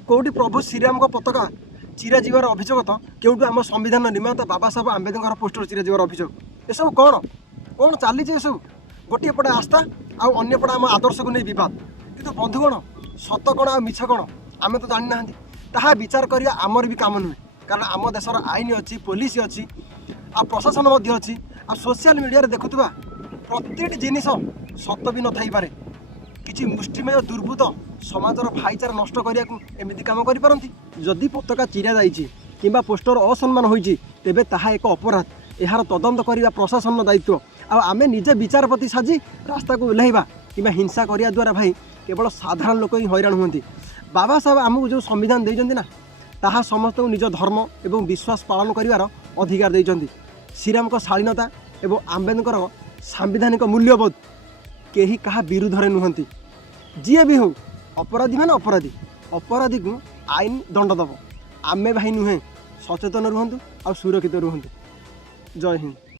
भाई कौटी प्रभु श्रीराम को पताका चिरा जीवार अभियोग तो क्योंटू आम संविधान निर्माता बाबा साहेब आंबेडकर पोस्टर चिरा जीवार अभियोग ये सब कौन कौन चली सब गोटे पटे आस्था आउ अन्य पटे आम आदर्श को नहीं बद किंतु बंधुगण सत कौन आ मिछ कौन आम तो जानी ना ताहा विचार करिया आमर भी काम नुहे कारण आम देशर आईन अच्छी पुलिस अच्छी आ प्रशासन अच्छी आ सोशल मीडिया देखुवा प्रत्येक जिनिस सत भी न थाई पारे किसी मुष्टिमेय दुर्बृत्त समाजर भाईचारा नष्ट करने को एमती कम करपारती जदि पताका चिरा जाइए कि पोस्टर असम्मान होती तेबे ताहा एक अपराध यार तदंत करने प्रशासन दायित्व आमे निजे विचारपति साजी रास्ता को ओह्लैवा कि हिंसा करने द्वारा भाई केवल साधारण लोक ही हैरान हुंती बाबा साहेब आमको जो संविधान देइछन्ति ना ताहा समस्त निज धर्म एवं विश्वास पालन करिवार अधिकार देइछन्ति श्रीराम को शालीनता एवं आंबेडकर सांविधानिक मूल्यबोध केही कहा विरुद्ध रे नुहंती जी भी हो अपराधी मान अपराधी अपराधी को आईन दंड दब आमे भाई नुहे सचेतन रुहंतु और सुरक्षित रुहंतु जय हिंद।